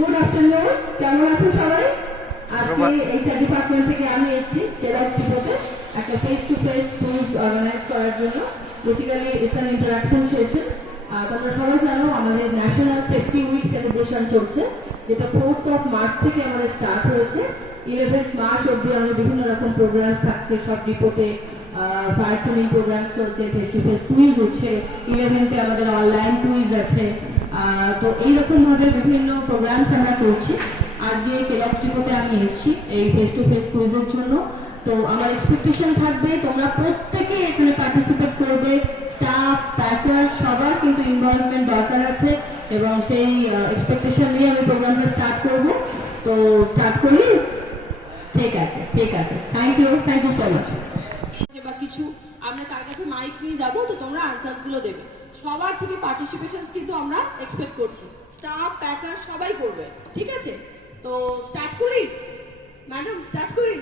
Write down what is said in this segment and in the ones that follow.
Good afternoon, কেমন আছো সবাই? আজকে এইচআর ডিপার্টমেন্ট থেকে আমি এসেছি কেলাস ডিপোতে একটা face to face tour organise করার জন্য। Basically it's an interaction session. তোমরা সবাই জানো আমাদের ন্যাশনাল সেফটি উইক সেলিব্রেশন চলছে, যেটা 4th অফ মার্চ থেকে আমাদের স্টার্ট হয়েছে। 11th মার্চ অব্দি আমাদের বিভিন্ন রকম প্রোগ্রাম থাকছে সব ডিপোতে। ফায়ার ট্রেনিং প্রোগ্রাম চলছে, ফেস টু ফেস কুইজ হচ্ছে, 11th আমাদের অনলাইন কুইজ আছে। তো এইরকম ভাবে বিভিন্ন প্রোগ্রাম আমরা করছি। আজকে কেলাস ডিপোতে আমি এসেছি এই ফেস টু ফেস কুইজের জন্য। তো আমার এক্সপেকটেশন থাকবে তোমরা প্রত্যেকে এখানে পার্টিসিপেট করবে। স্টাফ, প্যাচার সবার কিন্তু ইনভলভমেন্ট দরকার আছে এবং সেই এক্সপেকটেশন নিয়ে আমি প্রোগ্রামটা স্টার্ট করব। তো স্টার্ট করি? ঠিক আছে, ঠিক আছে, থ্যাংক ইউ সো মাচ। বা কিছু আমরা তার কাছে মাইক নিয়ে যাবো, তো তোমরা আনসার গুলো দেবে। সবার থেকে পার্টিসিপেশন কিন্তু আমরা এক্সপেক্ট করছি, স্টাফ প্যাকার সবাই করবে, ঠিক আছে? তো স্টার্ট করি ম্যাডাম, স্টার্ট করি।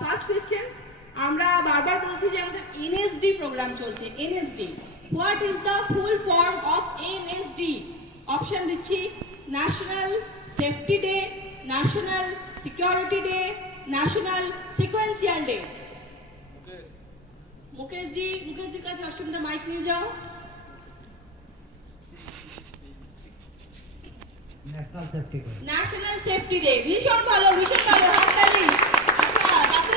ফার্স্ট কোয়েশ্চেন, আমরা বারবার বলছি যে আমাদের এনএসডি প্রোগ্রাম চলছে। NSD, what is the full form of NSD? Option দিচ্ছি: national safety day, national security day, national sequential day. মুকেশজির কাছে অসুবিধা, মাইক নিয়ে যাও। ন্যাশনাল সেফটি ডে, ভীষণ ভালো, ভীষণ ভালো, হাততালি। আচ্ছা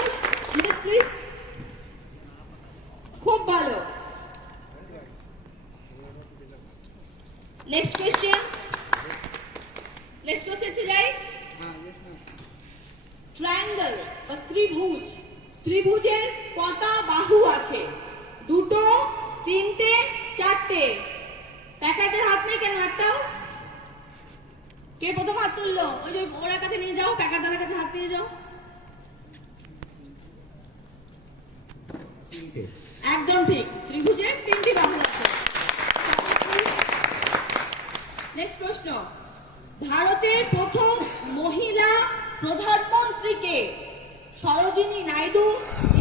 প্লিজ, খুব ভালো। নেক্সট কোয়েশ্চেন যাই। ট্রায়াঙ্গেল বা ত্রিভুজ, ত্রিভুজের কটা বাহু আছে? 2, 3, 4? প্যাকারদের হাত নেই কেন? একটাও? কে প্রথম হাত তুললো? ওই যে ওনার কাছে নিয়ে যাও, প্যাকারদারের কাছে হাত নিয়ে যাও। একদম ঠিক, ত্রিভুজের 3টি বাহু আছে। নেক্সট প্রশ্ন, ভারতের প্রথম মহিলা প্রধানমন্ত্রীকে? সরোজিনী নাইডু,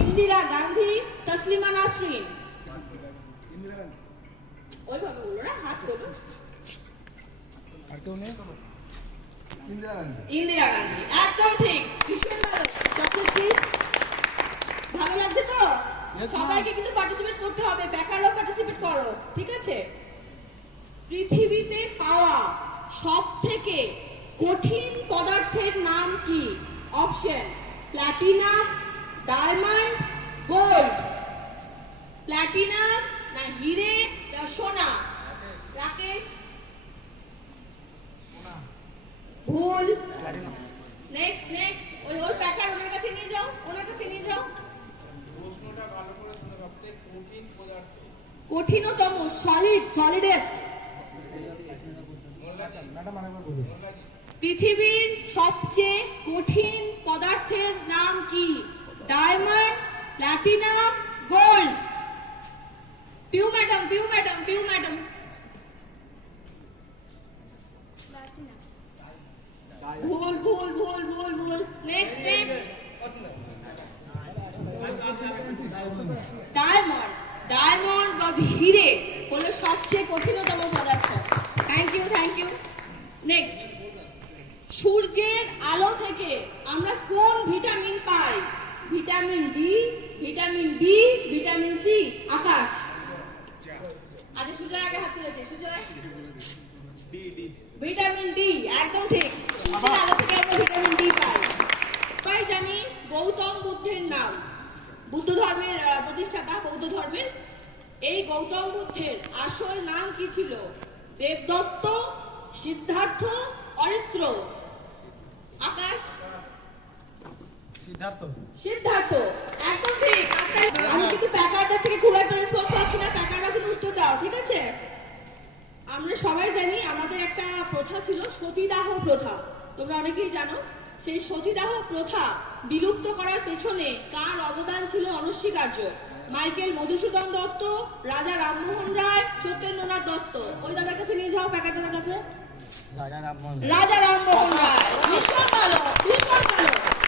ইন্দিরা গান্ধী, তসলিমা নাসরিন? ওইভাবে বলো না, হাত তোলো। ইন্দিরা গান্ধী, একদম ঠিক, ভীষণ ভালো। ভালো লাগছে তো? সবাইকে কিন্তু পার্টিসিপেট করতে হবে, প্যাকারও পার্টিসিপেট করো, ঠিক আছে? পৃথিবীতে পাওয়া সব থেকে কঠিন পদার্থের নাম কি? Option: platinum, diamond, gold. Platinum না হিরে না সোনা? রাকেশ? ভুল। নেক্সট ওর প্যাকার ওনার কাছে নিয়ে যাও, কঠিনতম, সলিডেস্ট। পৃথিবীর সবচেয়ে কঠিন পদার্থের নাম কি? Diamond, platinum, gold? Piu madam. ভুল। নেক্সট ডায়মন্ড বা হিরে হলো সবচেয়ে কঠিনতম পদার্থ। Thank you. নেক্সট, সূর্যের আলো থেকে আমরা কোন ভিটামিন পাই? Vitamin D, vitamin B, vitamin C? Akash? আচ্ছা, সুজয় আগে হাত তুলেছে। সুজয়? ভিটামিন ডি, একদম ঠিক। সূর্যের আলো থেকে আমরা ভিটামিন ডি পাই। জানি গৌতম বুদ্ধের নাম, বুদ্ধ ধর্মের প্রতিষ্ঠাতা, বৌদ্ধ ধর্মের। এই গৌতম বুদ্ধের আসল নাম কি ছিল? দেবদত্ত, সিদ্ধার্থ, অরিত্র? আকাশ? সিদ্ধার্থ, একদম ঠিক। আমি কিন্তু প্যাকারদের থেকে খুব একটা রেসপন্স পাচ্ছি না, প্যাকাররা কিন্তু উত্তর দাও, ঠিক আছে? আমরা সবাই জানি আমাদের একটা প্রথা ছিল, সতীদাহ প্রথা। তোমরা অনেকেই জানো। সেই সতীদাহ প্রথা বিলুপ্ত করার পেছনে কার অবদান ছিল অনস্বীকার্য? মাইকেল মধুসূদন দত্ত, রাজা রামমোহন রায়, সত্যেন্দ্রনাথ দত্ত? ওই দাদার কাছে নিয়ে যাও, প্যাকার দাদার কাছে। রাজা রামমোহন রায়, ভীষণ ভালো,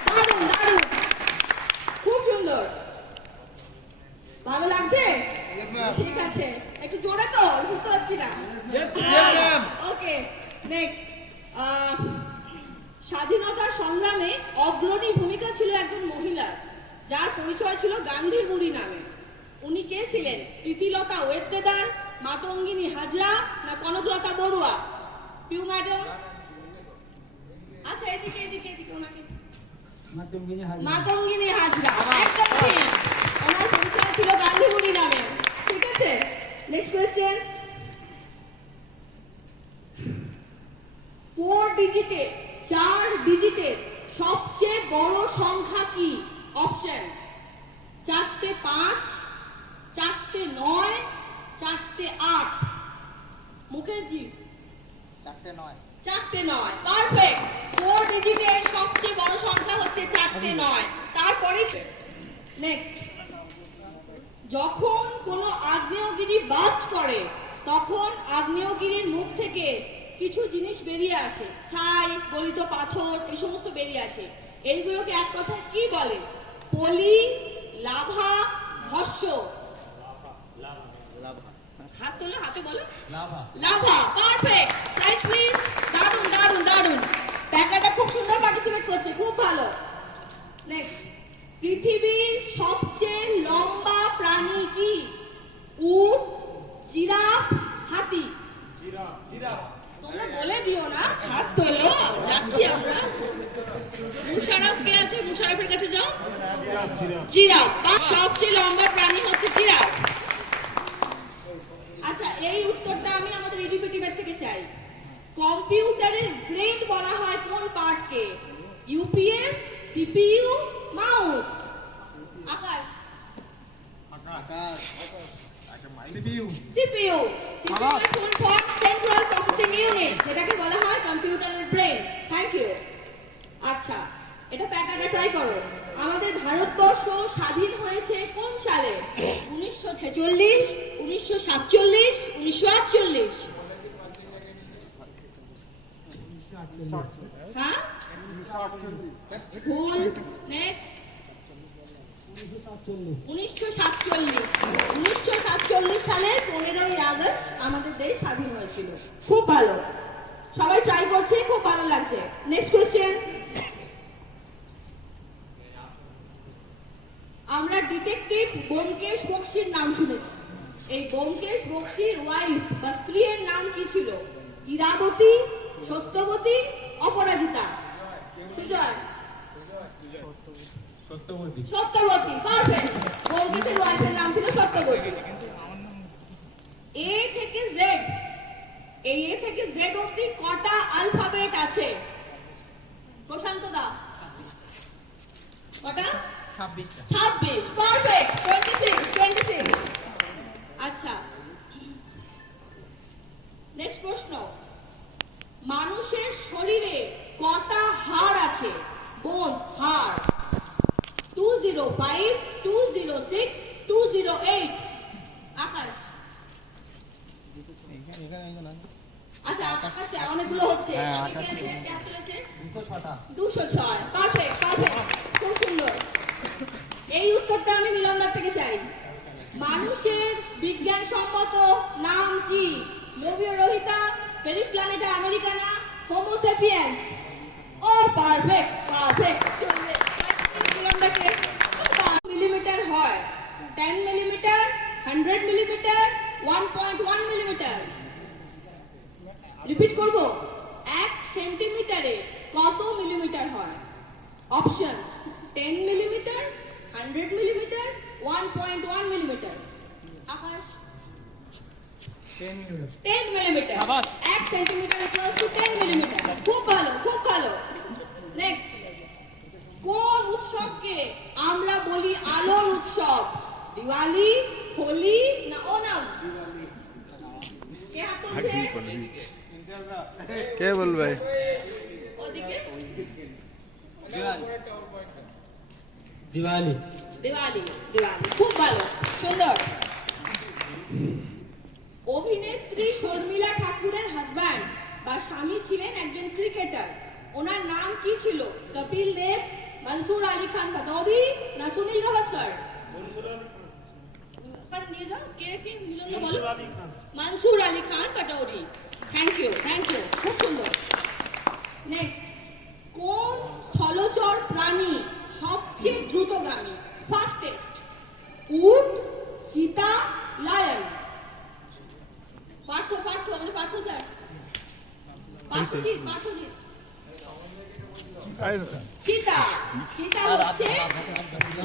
দারুণ, খুব সুন্দর। ভালো লাগছে? ঠিক আছে, একটু জোরে তো, বুঝতে পারছি না। ওকে, অগ্রণী ভূমিকা ছিল একজন মহিলার, যার পরিচয় ছিল গান্ধী বুড়ি নামে। উনি কে ছিলেন? প্রীতিলতা ওয়েদ্দেদার, মাতঙ্গিনী হাজরা না কনকলতা বড়ুয়া? পিউ ম্যাডাম। আচ্ছা, এদিকে এদিকে এদিকে ওনাকে। মাতঙ্গিনী হাজরা, একদম ঠিক। ওনার পরিচয় ছিল গান্ধী বুড়ি নামে। ঠিক আছে, নেক্সট কোয়েশ্চেন। 4 ডিজিটের সবচেয়ে বড় সংখ্যা কি? অপশন: 4টে 5, 4টে 9, 4টে 8। মুকেশজি। 4টে 9। 4টে 9, পারফেক্ট। 4 ডিজিটের সবচেয়ে বড় সংখ্যা হচ্ছে 4টে 9। তারপরে নেক্সট, যখন কোনো আগ্নেয়গিরি বাস্ট করে তখন আগ্নেয়গিরির মুখ থেকে কিছু জিনিস বেরিয়ে আসে, ছাই, গলিত পাথর, এই সমস্ত বেরিয়ে আসে। এইগুলোকে এক কথায় কি বলে? পলি, লাভা, ভস্য? হাত তোলো, হাতে বলো। Lava, perfect. Right please. দারুন দারুন দারুন, প্যাকাটা খুব সুন্দর পার্টিসিপেট করছে, খুব ভালো। নেক্সট, পৃথিবীর সবচেয়ে লম্বা প্রাণী কি? উট, জিরাফ, হাতি? তোমরা বলে দিও না, হাত তোলো। যাচ্ছি আমরা। মুশারফ কে আছে? মুশারফের কাছে যাও। জিরাফ। সবচেয়ে লম্বা প্রাণী হচ্ছে জিরাফ। আচ্ছা, এই উত্তরটা আমি আমাদের এডুকেটিভের থেকে চাই। কম্পিউটারের ব্রেন বলা হয় কোন পার্টকে? UPS, CPU, mouse? Akash. CPU. Full form central processing unit, যেটাকে বলা হয় কম্পিউটারের ব্রেন। Thank you. আচ্ছা, এটা প্যাটার্নটা ট্রাই করো। আমাদের ভারতবর্ষ স্বাধীন হয়েছে কোন সালে? 1946, 1947, 1948? হ্যাঁ, ভুল। নেক্সট, 1947। 1947 সালের 15ই আগস্ট আমাদের দেশ স্বাধীন হয়েছিল। খুব ভালো, সবাই ট্রাই করছে, খুব ভালো লাগছে। Next question. আমরা ডিটেকটিভ ব্যোমকেশ বক্সির নাম শুনেছি। এই ব্যোমকেশ বক্সির ওয়াইফ বা স্ত্রীর নাম কি ছিল? ইরাবতী, সত্যবতী, অপরাজিতা? সুজয়। সত্যবতী, পারফেক্ট। ব্যোমকেশের ওয়াইফের নাম ছিল সত্যবতী। এ থেকে জেড, এই এ থেকে জেড অবধি কটা অ্যালফাবেট আছে? প্রশান্ত দা। কটা? 26। পারফেক্ট। 26। আচ্ছা, নেক্সট প্রশ্ন। মানুষের শরীরে কটা হাড় আছে? বোনস, হাড়? 205, 206, 208? আকাশ। আচ্ছা, আকাশে অনেকগুলো হচ্ছে। 206। পারফেক্ট, পারফেক্ট, খুব সুন্দর। এই উত্তরটা আমি মিলনদার থেকে চাই। মানুষের বিজ্ঞানসম্মত নাম কি? লোবিও রোহিতা, পেরিপ্ল্যানেটা আমেরিকানা, হোমো সেপিয়েন্স? ও পারফেক্ট, পারফেক্ট। মিলনদাকে মিলিমিটার হয়? 10 মিলিমিটার, 100 মিলিমিটার, 1.1 মিলিমিটার? রিপিট করব, 1 সেন্টিমিটারে কত মিলিমিটার হয়? Option: 10 millimetre, 100 millimetre, 1.1 millimetre? Akash? 10 millimetre. 1 centimetre equal to 10 millimetre. খুব ভালো, খুব ভালো। নেক্সট, কোন উৎসবকে আমরা বলি আলোর উৎসব? দিওয়ালি, হোলি না ওনাম? কে হাত তুলছে? কে বলবে? ওদিকে। দিওয়ালি। দিওয়ালি, দিওয়ালি, খুব ভালো, সুন্দর। অভিনেত্রী শর্মিলা ঠাকুরের হাজব্যান্ড বা স্বামী ছিলেন একজন ক্রিকেটার। ওনার নাম কি ছিল? কপিল দেব, মনসুর আলী খান পাটৌদি না সুনীল গাভাস্কর? নিয়ে যাও, কে কে মিলন বলো। Mansur Ali Khan পাটৌদি। Thank you, thank you, খুব সুন্দর। নেক্সট, কোন স্থলচর প্রাণী পার্থজিৎ চিতা হচ্ছে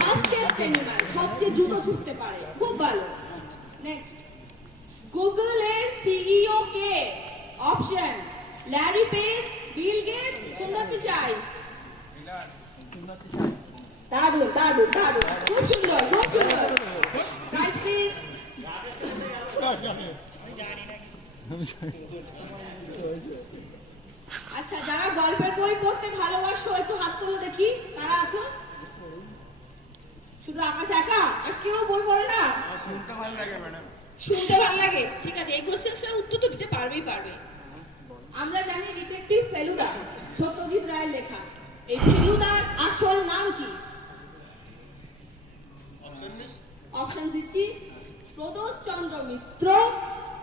ফাস্টেস্ট অ্যানিমাল, সবচেয়ে দ্রুত ছুটতে পারে। খুব ভালো। নেক্সট, গুগল এর সিইও কে? Option Larry Page, Bill Gates, Sundar Pichai. দারুণ দারুণ দারুণ, খুব সুন্দর খুব সুন্দর। Right please. আচ্ছা, যারা গল্পের বই পড়তে ভালোবাসো একটু হাত তুলে দেখি, কারা আছো? শুধু আকাশ একা? আর কেউ বই পড়ে না? শুনতে ভালো লাগে ম্যাডাম। শুনতে ভালো লাগে, ঠিক আছে। এই কোশ্চেনটার উত্তর তো দিতে পারবেই পারবে। আমরা জানি ডিটেকটিভ ফেলুদা সত্যজিৎ রায়ের লেখা। এই ফেলুদার আসল নাম কি? অপশন দিচ্ছি, প্রদোষ চন্দ্র মিত্র,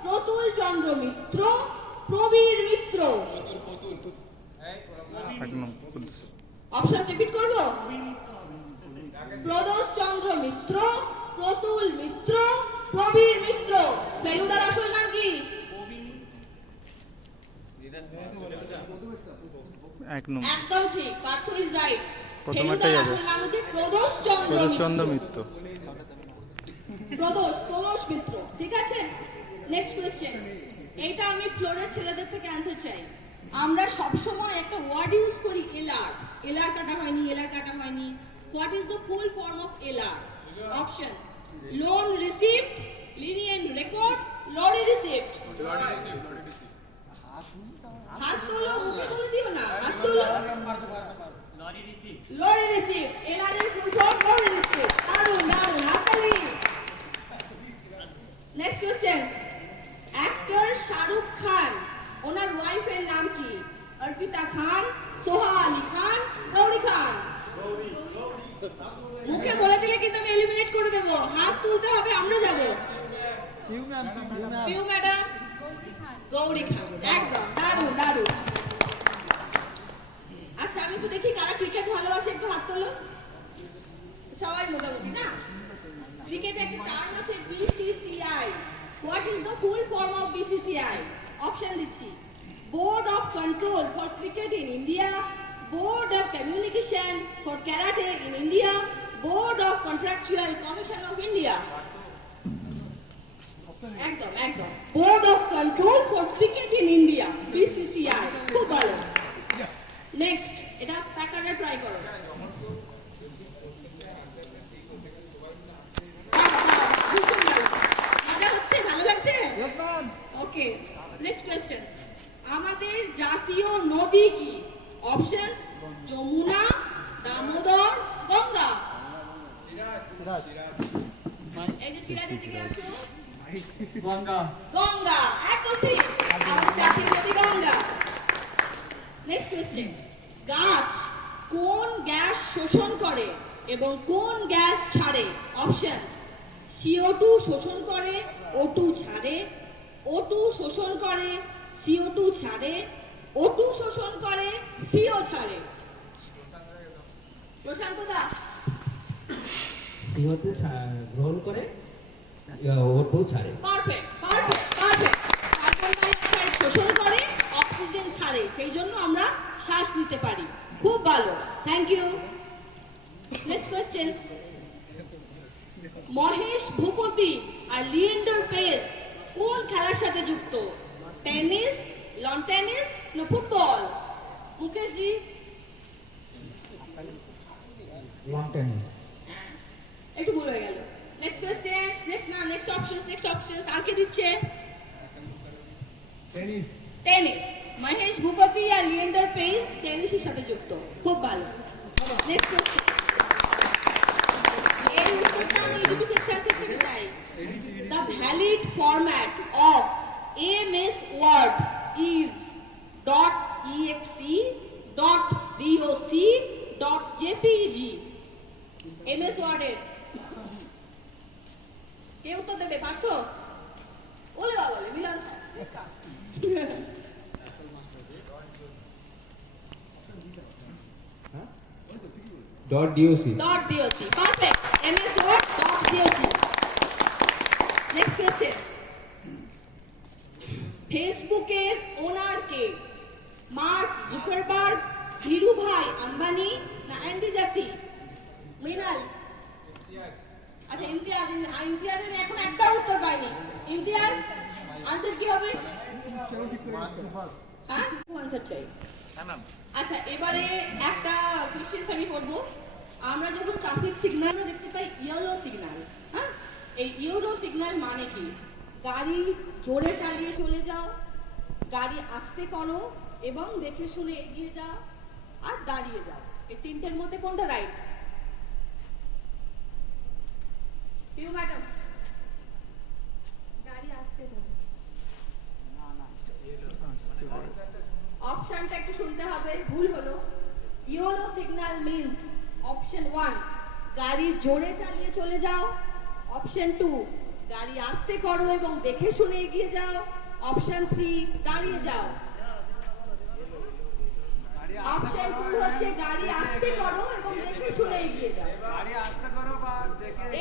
প্রতুল চন্দ্র মিত্র, প্রবীর মিত্র। অপশন রিপিট করব, প্রদোষ চন্দ্র মিত্র, প্রতুল মিত্র, প্রবীর মিত্র। ফেলুদার আসল নাম কি? একদম ঠিক, পার্থ ইজ রাইট। ফেলুদার আসল নাম হচ্ছে প্রদোষ চন্দ্র মিত্র। প্রদোষ মিত্র, ঠিক আছে। নেক্সট কোশ্চেন, এইটা আমি ফ্লোরের ছেলেদের থেকে অ্যানসার চাই। আমরা সবসময় একটা ওয়ার্ড ইউজ করি এলআর, এলআর কাটা হয়নি, এলআর কাটা হয়নি। What is the full form of LR? Option loan receipt, lenient record, lorry receipt. হাত তোলো, মুখে তুলে দিও না, হাত তোলো। লরি রিসিপ্ট, এলআর এর ফুল ফর্ম লরি রিসিপ্ট। দারুণ দারুণ, হাততালি। Next question, actor Shahrukh Khan, ওনার ওয়াইফের নাম কি? অর্পিতা খান, সোহা আলী খান, গৌরী খান। মুখে বলে দিলে কিন্তু আমি এলিমিনেট করে দেবো। হাত তুলতে হবে, আমরা যাবো। পিউ ম্যাডাম, গৌরী খান, একদম দারুণ দারুণ। আচ্ছা, আমি তো দেখি কারা ক্রিকেট ভালোবাসে, একটু হাত তোলো। সবাই মোটামুটি না? ক্রিকেটে একটা টার্ম আছে BCCI. What is the full form of BCCI? Option দিচ্ছি, board of control for cricket in India, board of communication for karate in India, board of contractual commission of India. একদম একদম, board of control for cricket in India, BCCI. খুব ভালো। Next, এটা প্যাকাররা try করো। ভালো লাগছে? ওকে, next question, আমাদের জাতীয় নদী কি? অপশন যমুনা, দামোদর, গঙ্গা। এই যে সিরাজের দিকে আসো, গঙ্গা, একদম ঠিক। আমাদের জাতীয় নদী গঙ্গা। নেক্সট কোশ্চেন, গাছ কোন গ্যাস শোষণ করে এবং কোন গ্যাস ছাড়ে? অপশন CO2 শোষণ করে, O2 ছাড়ে, O2 শোষণ করে, CO2 ছাড়ে, O2 শোষণ করে, CO ছাড়ে। প্রশান্ত দা, CO2 গ্রহণ করে, O2 ছাড়ে। Perfect perfect perfect. Carbon die oxide শোষণ করে, অক্সিজেন ছাড়ে, সেই জন্য আমরা শ্বাস নিতে পারি। খুব ভালো, thank you. Next question, Mahesh Bhupathi আর লিয়েন্ডার পেজ কোন খেলার সাথে যুক্ত? টেনিস, লন টেনিস না football? Mukesh ji, long tennis. একটু ভুল হয়ে গেল। নেক্সট কোশ্চেন, নেক্সট অপশন আর কে দিচ্ছে? টেনিস। টেনিস। মহেশ ভূপতি আর লিয়েন্ডার পেজ টেনিসের সাথে যুক্ত। খুব ভালো। নেক্সট কোশ্চেন, এই উত্তরটা আমি এডিপি সেকশন থেকে চাই। The valid format of MS Word is .exe, .doc, .jpeg. MS Word এর কে উত্তর দেবে? পার্থ? ওলে বাবা, Milan .doc. .doc, perfect. MS Word .doc. Next question. ফেসবুকের ওনার কে? মার্ক জুকারবার্গ, ধীরুভাই আম্বানি না অ্যান্ডি জাসি? মৃণাল? আচ্ছা ইমতিয়াজের এখন একটা উত্তর পাইনি। ইমতিয়াজ আনসার কি হবে? হ্যাঁ আনসার চাই। আচ্ছা এবারে একটা কোশ্চেন আমি করবো। আমরা যখন ট্রাফিক সিগন্যাল দেখতে পাই ইয়েলো সিগন্যাল, হ্যাঁ, এই ইয়েলো সিগন্যাল মানে কি? গাড়ি জোরে চালিয়ে চলে যাও, গাড়ি আস্তে করো এবং দেখে শুনে এগিয়ে যাও আর দাঁড়িয়ে যাও। এই তিনটের মধ্যে কোনটা রাইট? পিউ ম্যাডাম? গাড়ি আস্তে করো। অপশনটা একটু শুনতে হবে, ভুল হলো। ইয়েলো সিগন্যাল মিন্স অপশন 1 গাড়ি জোরে চালিয়ে চলে যাও, অপশন 2 গাড়ি আস্তে করো এবং দেখে শুনে এগিয়ে যাও, অপশন 3 দাঁড়িয়ে যাও। অপশন 2 হচ্ছে গাড়ি আস্তে করো এবং দেখে শুনে এগিয়ে যাও। গাড়ি আস্তে করো বা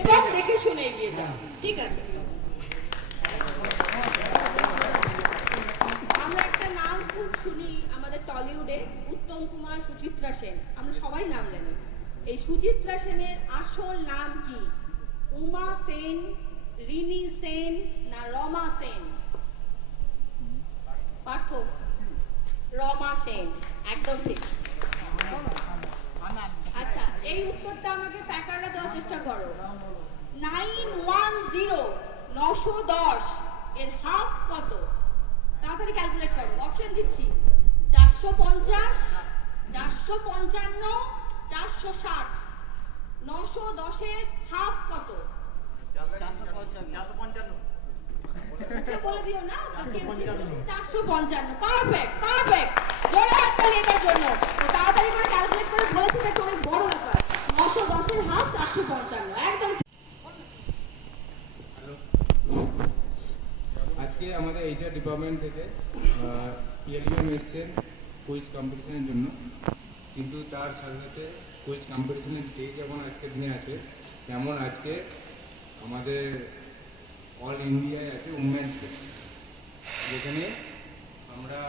এবং দেখে শুনে এগিয়ে যাও। ঠিক আছে, আমরা একটা নাম খুব শুনি আমাদের টলিউডে, উত্তম কুমার, সুচিত্রা সেন, আমরা সবাই নাম জানি। এই সুচিত্রা সেনের আসল নাম কি? উমা সেন, রিনি সেন না রমা সেন? পার্থ? রমা সেন, একদম ঠিক। আচ্ছা এই উত্তরটা আমাকে প্যাকাররা দেওয়ার চেষ্টা করো। 910 910 এর হাফ কত? তাড়াতাড়ি ক্যালকুলেট করো। অপশন দিচ্ছি 450, 455, 460। 910 এর হাফ কত? 455। ওকে বলে দিও না, 455। পারফেক্ট পারফেক্ট, জোরে হাততালি এটার জন্য। তো তাড়াতাড়ি করে ক্যালকুলেট করে বলেছি, এটা অনেক বড় ব্যাপার। 910 এর হাফ 455, একদম। আজকে আমাদের এইচআর ডিপার্টমেন্ট থেকে পিএলএম এসছেন কুইজ কম্পিটিশনের জন্য, কিন্তু তার সাথে সাথে কুইজ কম্পিটিশনের ডে যেমন আজকের দিনে আছে, তেমন আজকে আমাদের অল ইন্ডিয়ায় আছে উমেন্স ডে, যেখানে আমরা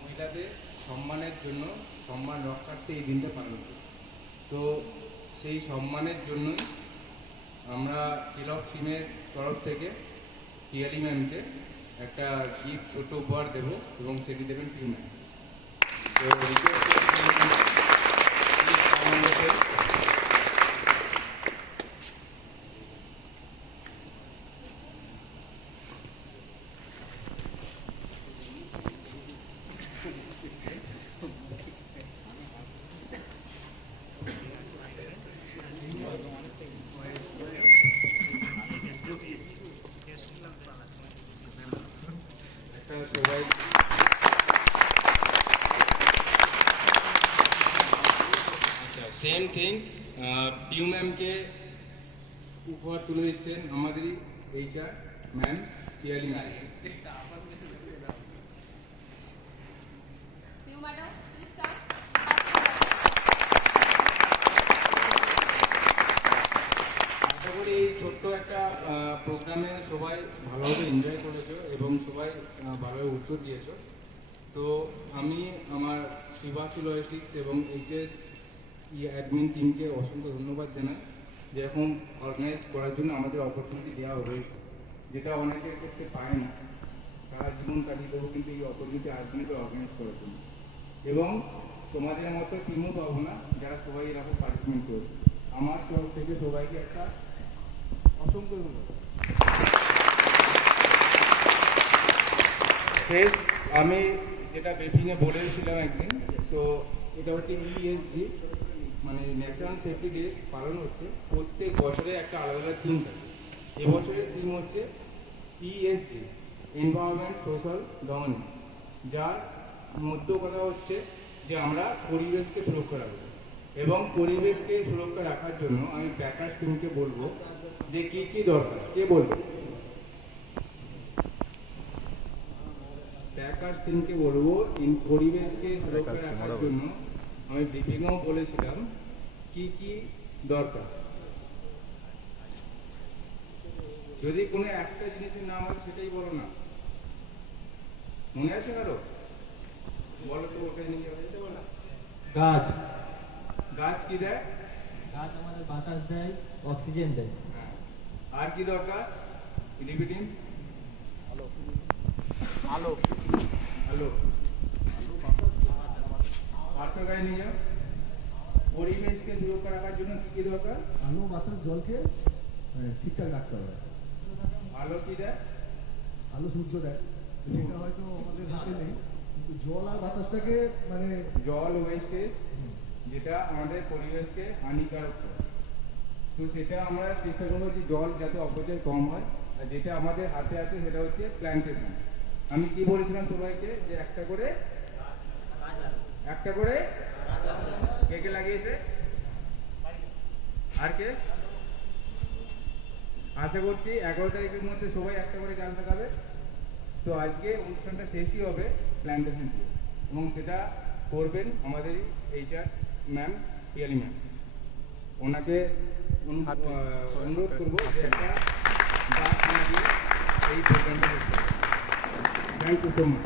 মহিলাদের সম্মানের জন্য, সম্মান রক্ষার্থে এই দিনটা পালন করি। তো সেই সম্মানের জন্যই আমরা তিলক টিমের তরফ থেকে পিয়ালি ম্যামকে একটা গিফট ছোট উপহার দেবো এবং সেটি দেবেন পিউ ম্যাম। তো সবাই সেম থিং পিউ ম্যামকে উপহার তুলে দিচ্ছেন আমাদেরই HR ma'am Piyali ma'am. Piu madam please start. আশা করি এই ছোট্ট একটা প্রোগ্রামে সবাই ভালোভাবে এনজয় করেছো এবং সবাই ভালোভাবে উত্তর দিয়েছো। তো আমি আমার শিবাসু লজিস্টিক্স এবং এইচএস অ্যাডমিন টিমকে অসংখ্য ধন্যবাদ জানাই, যেরকম অর্গানাইজ করার জন্য আমাদের অপরচুনিটি দেওয়া হয়েছে, যেটা অনেকের ক্ষেত্রে পায় না। সারা জীবন কাটিয়ে দেবো, কিন্তু এই অপরচুনিটি আসবে করে অর্গানাইজ করার জন্য। এবং তোমাদের মতো টিমও পাবো না যারা সবাই এরকম পার্টিসিপেট করবে। আমার তরফ থেকে সবাইকে একটা অসংখ্য ধন্যবাদ। শেষ আমি যেটা ব্রিফিংয়ে বলেছিলাম একদিন, তো এটা হচ্ছে ইএসজি, মানে ন্যাশনাল সেফটি ডে পালন হচ্ছে। প্রত্যেক বছরে একটা আলাদা আলাদা থিম থাকে। এবছরের থিম হচ্ছে ইএসজি, এনভায়রনমেন্ট সোশ্যাল গভর্নেন্স, যার মধ্য কথা হচ্ছে যে আমরা পরিবেশকে সুরক্ষা রাখবো। এবং পরিবেশকে সুরক্ষা রাখার জন্য আমি ব্যাকার টিমকে বলবো যে কি কি দরকার, কে বলবো? ব্যাকার টিমকে বলবো পরিবেশকে সুরক্ষা রাখার জন্য আমি ব্রিফিংও বলেছিলাম কি কি দরকার। যদি কোনো একটা জিনিসের নাম আছে সেটাই বলো না, মনে আছে কারো? বলো তো ওটা নিয়ে যাবে গাছ গাছ কি দেয়? গাছ আমাদের বাতাস দেয়, অক্সিজেন দেয়। হ্যাঁ। আর কি দরকার? রিপিটিং। আলো আলো। পার্থক্য নিয়ে যাও। পরিবেশকে সুরক্ষা রাখার জন্য কি কি দরকার? আলো বাতাস জলকে ঠিকঠাক রাখতে হবে। আলো কি দেয়? আলো সূর্য দেয়, যেটা হয়তো আমাদের হাতে নেই, কিন্তু জল আর বাতাসটাকে মানে জল ওয়েস্টেজ যেটা আমাদের পরিবেশকে হানিকারক করে, তো সেটা আমরা চেষ্টা করবো যে জল যাতে অপচয় কম হয়। আর যেটা আমাদের হাতে আছে সেটা হচ্ছে প্ল্যান্টেশন। আমি কি বলেছিলাম সবাইকে যে একটা করে কে কে লাগিয়েছে? আর কে? আশা করছি 11 তারিখের মধ্যে সবাই একটা করে গাছ লাগাবে। তো আজকে অনুষ্ঠানটা শেষই হবে প্ল্যান্টেশন দিয়ে, এবং সেটা করবেন আমাদের এইচআর ম্যাম, পিয়ালি ম্যাম। ওনাকে অনুরোধ করবো যে একটা গাছ লাগিয়ে এই প্রোগ্রামটা করতে। Thank you so much.